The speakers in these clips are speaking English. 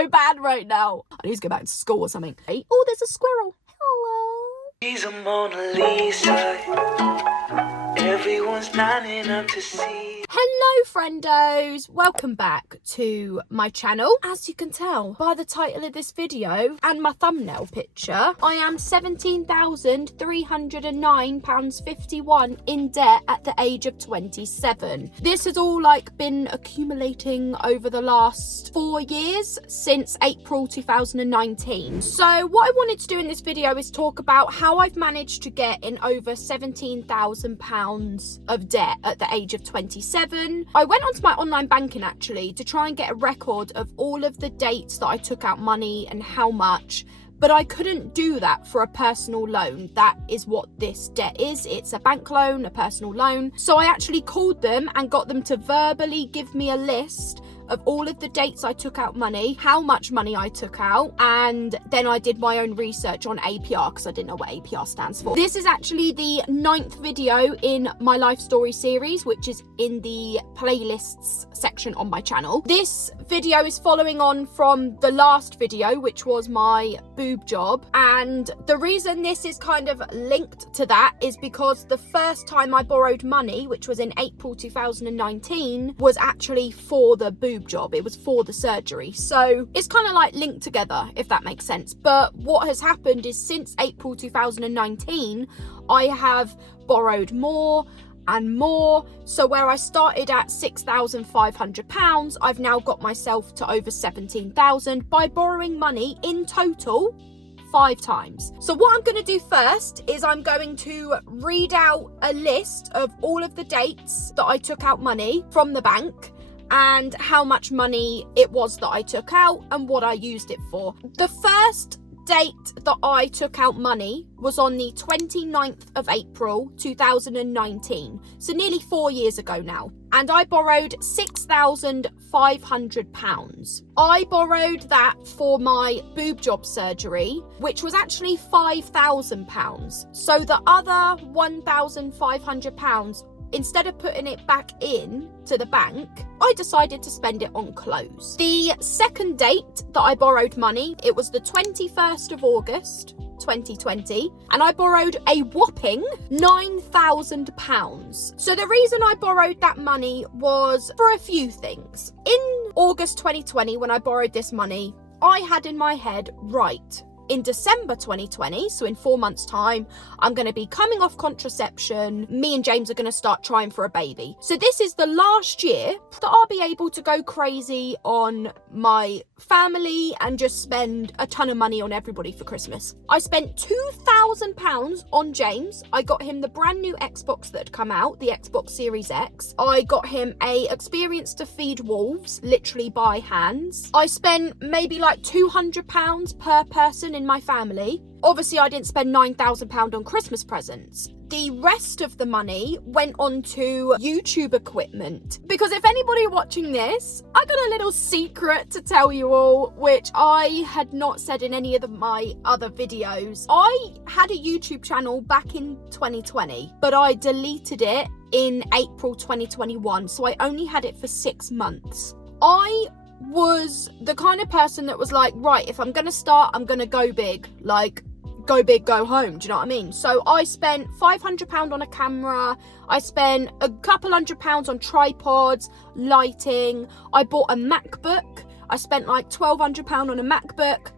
so bad right now. I need to go back to school or something. Oh, there's a squirrel. Hello. She's a Mona Lisa. Everyone's lining up to see. Hello friendos, welcome back to my channel. As you can tell by the title of this video and my thumbnail picture, I am £17,309.51 in debt at the age of 27. This has all been accumulating over the last 4 years since April 2019. So what I wanted to do in this video is talk about how I've managed to get in over £17,000 of debt at the age of 27. I went onto my online banking actually to try and get a record of all of the dates that I took out money and how much, but I couldn't do that for a personal loan. That is what this debt is. It's a bank loan, a personal loan. So I actually called them and got them to verbally give me a list of all of the dates I took out money, how much money I took out, and then I did my own research on APR because I didn't know what APR stands for. This is actually the 9th video in my life story series, which is in the playlists section on my channel. This video is following on from the last video, which was my boob job, and the reason this is kind of linked to that is because the first time I borrowed money, which was in April 2019, was actually for the boob job. It was for the surgery, so it's kind of linked together, if that makes sense. But what has happened is since April 2019 I have borrowed more and more, so where I started at £6,500, I've now got myself to over 17,000 by borrowing money in total 5 times. So what I'm going to do first is I'm going to read out a list of all of the dates that I took out money from the bank and how much money it was that I took out and what I used it for. The first date that I took out money was on the 29th of April 2019, so nearly 4 years ago now, and I borrowed £6,500. I borrowed that for my boob job surgery, which was actually £5,000. So the other £1,500, instead of putting it back in to the bank, I decided to spend it on clothes. The second date that I borrowed money, it was the 21st of August 2020, and I borrowed a whopping £9,000. So the reason I borrowed that money was for a few things. In August 2020, when I borrowed this money, I had in my head, right, in December 2020, so in 4 months' time, I'm going to be coming off contraception. Me and James are going to start trying for a baby. So this is the last year that I'll be able to go crazy on my family and just spend a ton of money on everybody for Christmas. I spent £2,000 on James. I got him the brand new Xbox that had come out, the Xbox Series X. I got him a experience to feed wolves, literally by hands. I spent maybe £200 per person in my family. Obviously I didn't spend £9,000 on Christmas presents. The rest of the money went on to YouTube equipment, because if anybody watching this, I got a little secret to tell you all, which I had not said in any of my other videos. I had a YouTube channel back in 2020, but I deleted it in April 2021, so I only had it for 6 months. I was the kind of person that was like, right, if I'm gonna start, I'm gonna go big, go big, go home, do you know what I mean? So I spent £500 on a camera, I spent a couple £100 on tripods, lighting, I bought a MacBook, I spent £1,200 on a MacBook.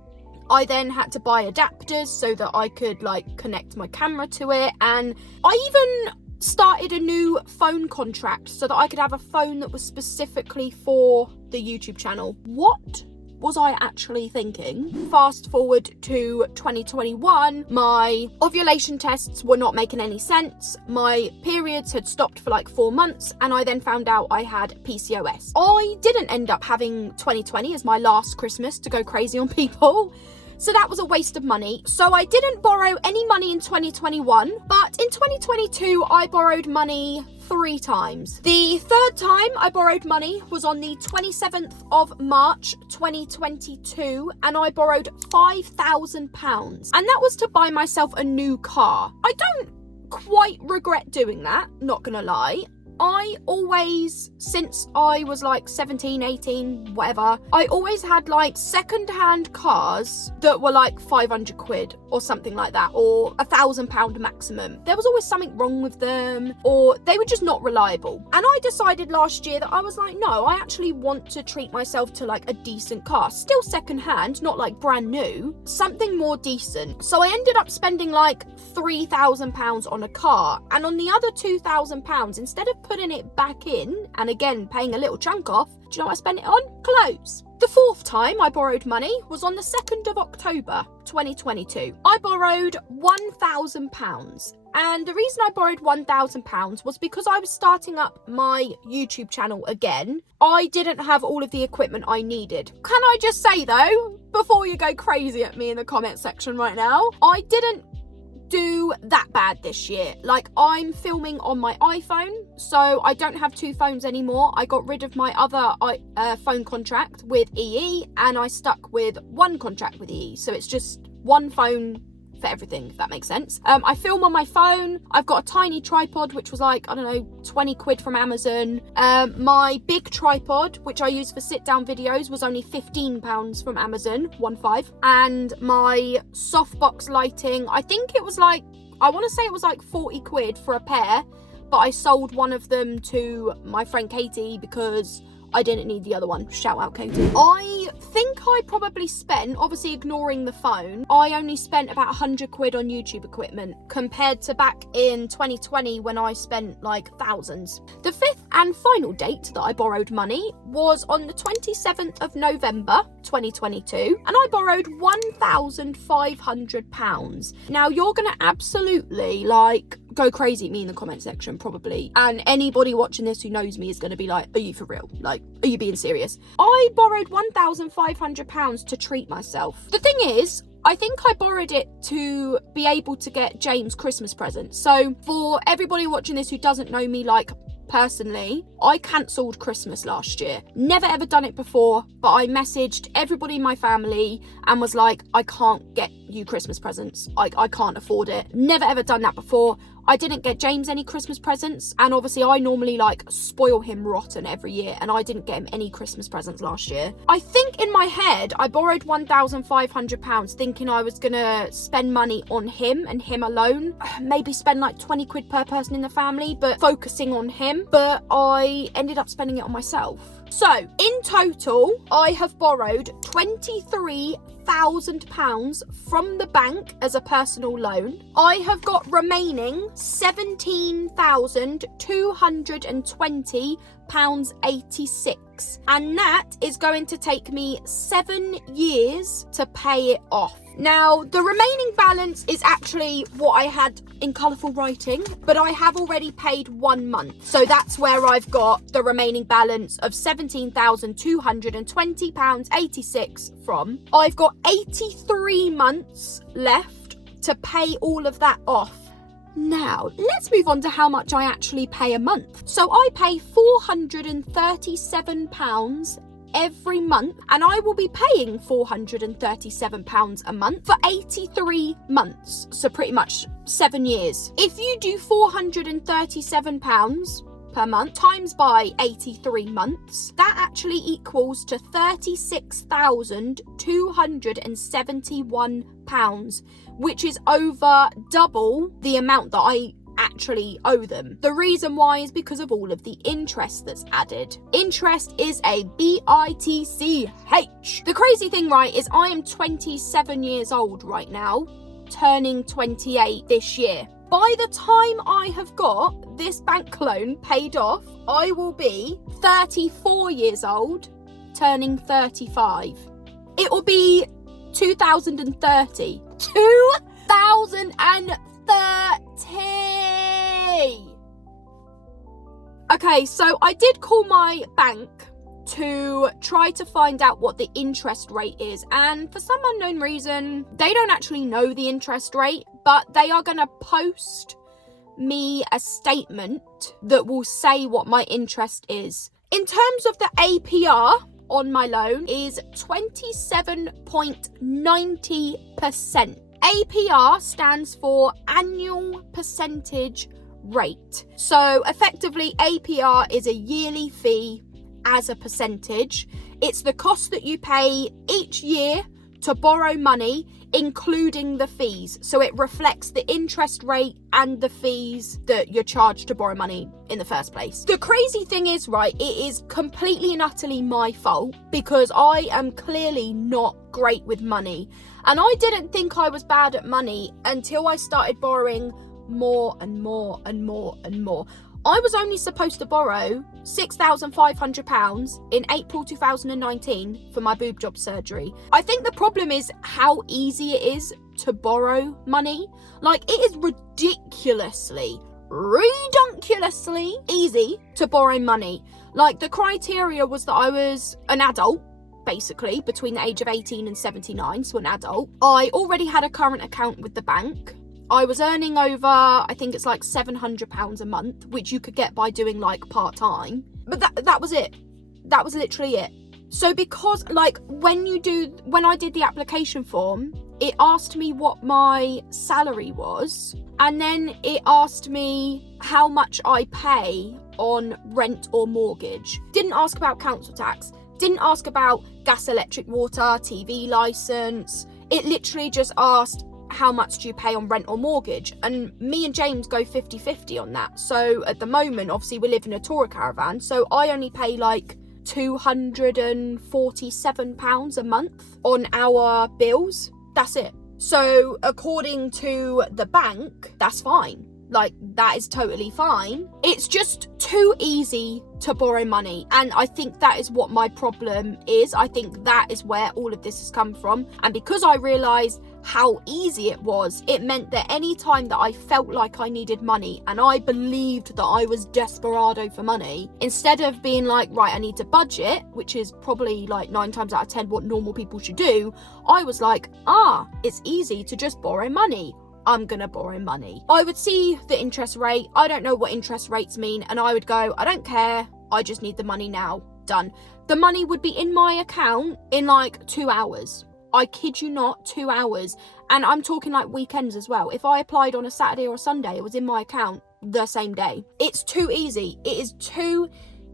I then had to buy adapters so that I could connect my camera to it, and I even started a new phone contract so that I could have a phone that was specifically for the YouTube channel. What was I actually thinking? Fast forward to 2021, my ovulation tests were not making any sense. My periods had stopped for 4 months, and I then found out I had PCOS. I didn't end up having 2020 as my last Christmas to go crazy on people. So that was a waste of money. So I didn't borrow any money in 2021, but in 2022, I borrowed money 3 times. The third time I borrowed money was on the 27th of March 2022, and I borrowed £5,000, and that was to buy myself a new car. I don't quite regret doing that, not gonna lie. I always, since I was like 17, 18, whatever, I always had like second-hand cars that were like 500 quid or something like that, or £1,000 maximum. There was always something wrong with them, or they were just not reliable. And I decided last year that I was like, no, I actually want to treat myself to like a decent car. Still second-hand, not like brand new, something more decent. So I ended up spending like £3,000 on a car, and on the other £2,000, instead of putting it back in and again paying a little chunk off, do you know what I spent it on? Clothes. The fourth time I borrowed money was on the 2nd of October 2022. I borrowed £1,000, and the reason I borrowed £1,000 was because I was starting up my YouTube channel again. I didn't have all of the equipment I needed. Can I just say though, before you go crazy at me in the comment section right now, I didn't do that bad this year. Like, I'm filming on my iPhone, so I don't have two phones anymore. I got rid of my other phone contract with EE, and I stuck with one contract with EE, so it's just one phone for everything, if that makes sense. I film on my phone. I've got a tiny tripod, which was like, I don't know, 20 quid from Amazon. My big tripod, which I use for sit down videos, was only £15 from Amazon, 15. And my softbox lighting, I think it was like, I want to say it was like 40 quid for a pair, but I sold one of them to my friend Katie because I didn't need the other one. Shout out, Katie. I think I probably spent, obviously ignoring the phone, I only spent about 100 quid on YouTube equipment compared to back in 2020 when I spent like thousands. The fifth and final date that I borrowed money was on the 27th of November 2022, and I borrowed £1,500. Now you're gonna absolutely like go crazy at me in the comment section probably, and anybody watching this who knows me is going to be like, are you for real? Like, are you being serious? I borrowed £1,500 to treat myself. The thing is, I think I borrowed it to be able to get James Christmas presents. So for everybody watching this who doesn't know me like personally, I cancelled Christmas last year. Never ever done it before, but I messaged everybody in my family and was like, I can't get you Christmas presents. I can't afford it. Never ever done that before. I didn't get James any Christmas presents, and obviously I normally like spoil him rotten every year, and I didn't get him any Christmas presents last year. I think in my head I borrowed £1,500 thinking I was gonna spend money on him and him alone, maybe spend like 20 quid per person in the family, but focusing on him, but I ended up spending it on myself. So in total I have borrowed £23,000 from the bank as a personal loan. I have got remaining £17,220.86, and that is going to take me 7 years to pay it off. Now, the remaining balance is actually what I had in colourful writing, but I have already paid 1 month. So that's where I've got the remaining balance of £17,220.86 from. I've got 83 months left to pay all of that off. Now, let's move on to how much I actually pay a month. So I pay £437 every month, and I will be paying £437 a month for 83 months, so pretty much 7 years. If you do £437 per month times by 83 months, that actually equals to £36,271, which is over double the amount that I actually owe them. The reason why is because of all of the interest that's added. Interest is a bitch. The crazy thing, right, is I am 27 years old right now, turning 28 this year. By the time I have got this bank loan paid off, I will be 34 years old, turning 35. It will be 2030. 2030! Okay, so I did call my bank to try to find out what the interest rate is, and for some unknown reason they don't actually know the interest rate, but they are going to post me a statement that will say what my interest is. In terms of the APR on my loan is 27.90%. APR stands for annual percentage rate. So effectively, APR is a yearly fee as a percentage. It's the cost that you pay each year to borrow money, including the fees. So it reflects the interest rate and the fees that you're charged to borrow money in the first place. The crazy thing is, right, it is completely and utterly my fault because I am clearly not great with money. And I didn't think I was bad at money until I started borrowing more and more and more and more. I was only supposed to borrow £6,500 in April 2019 for my boob job surgery. I think the problem is how easy it is to borrow money. Like, it is ridiculously easy to borrow money. Like, the criteria was that I was an adult, basically, between the age of 18 and 79, so an adult. I already had a current account with the bank. I was earning over, I think it's like £700 a month, which you could get by doing like part-time. But that was it. That was literally it. So because like when I did the application form, it asked me what my salary was. And then it asked me how much I pay on rent or mortgage. Didn't ask about council tax. Didn't ask about gas, electric, water, TV license. It literally just asked, how much do you pay on rent or mortgage? And me and James go 50-50 on that. So at the moment, obviously we live in a tourer caravan, so I only pay like £247 a month on our bills. That's it. So according to the bank, that's fine. Like, that is totally fine. It's just too easy to borrow money. And I think that is what my problem is. I think that is where all of this has come from. And because I realised how easy it was, it meant that any time that I felt like I needed money and I believed that I was desperado for money, instead of being like, right, I need to budget, which is probably like 9 times out of 10 what normal people should do, I was like, it's easy to just borrow money. I'm gonna borrow money. I would see the interest rate. I don't know what interest rates mean. And I would go, I don't care. I just need the money now. Done. The money would be in my account in like 2 hours. I kid you not, 2 hours. And I'm talking like weekends as well. If I applied on a Saturday or a Sunday, it was in my account the same day. It's too easy. It is too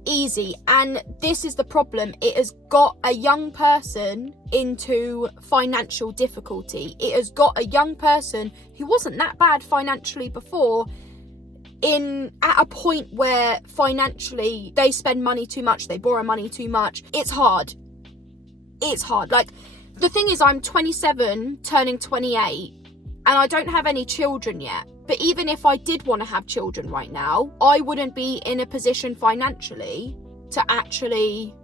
easy. And this is the problem. It has got a young person into financial difficulty. It has got a young person who wasn't that bad financially before at a point where financially they spend money too much, they borrow money too much. It's hard. Like, the thing is, I'm 27 turning 28 and I don't have any children yet. But even if I did want to have children right now, I wouldn't be in a position financially to actually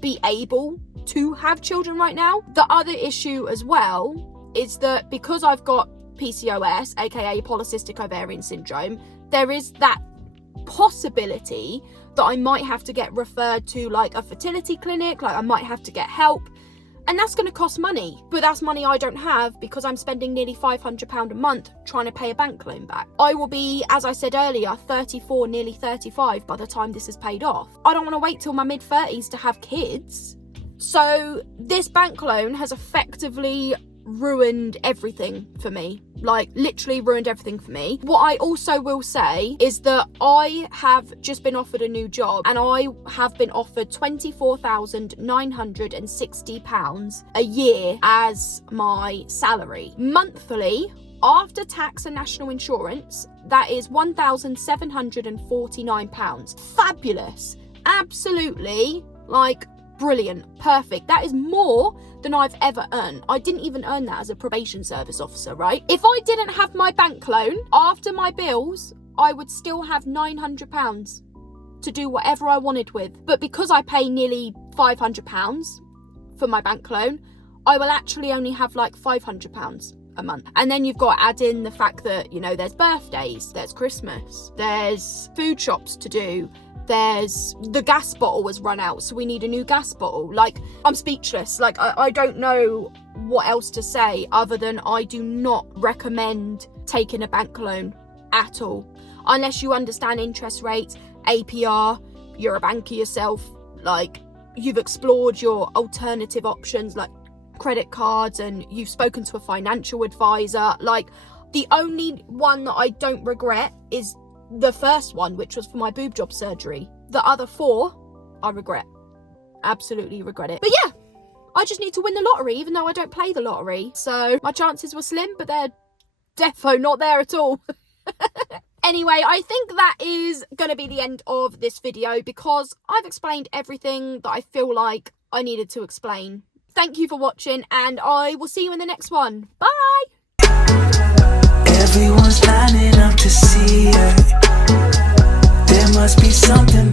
be able to have children right now. The other issue as well is that because I've got PCOS, aka polycystic ovarian syndrome, there is that possibility that I might have to get referred to like a fertility clinic, like I might have to get help. And that's going to cost money, but that's money I don't have because I'm spending nearly £500 a month trying to pay a bank loan back. I will be, as I said earlier, 34, nearly 35 by the time this is paid off. I don't want to wait till my mid-30s to have kids. So this bank loan has effectively ruined everything for me. Like, literally ruined everything for me. What I also will say is that I have just been offered a new job and I have been offered £24,960 a year as my salary. Monthly, after tax and national insurance, that is £1,749. Fabulous. Absolutely, like, brilliant, perfect. That is more than I've ever earned. I didn't even earn that as a probation service officer, right? If I didn't have my bank loan, after my bills, I would still have £900 to do whatever I wanted with. But because I pay nearly £500 for my bank loan, I will actually only have like £500 a month. And then you've got to add in the fact that, you know, there's birthdays, there's Christmas, there's food shops to do, there's the gas bottle has run out, so we need a new gas bottle. Like, I'm speechless. Like, I don't know what else to say other than I do not recommend taking a bank loan at all. Unless you understand interest rates, APR, you're a banker yourself, like, you've explored your alternative options like credit cards and you've spoken to a financial advisor. Like, the only one that I don't regret is the first one, which was for my boob job surgery. The other 4, I regret. Absolutely regret it. But yeah, I just need to win the lottery, even though I don't play the lottery. So my chances were slim, but they're defo not there at all. Anyway, I think that is going to be the end of this video because I've explained everything that I feel like I needed to explain. Thank you for watching, and I will see you in the next one. Bye! Everyone's lining up to see her. There must be something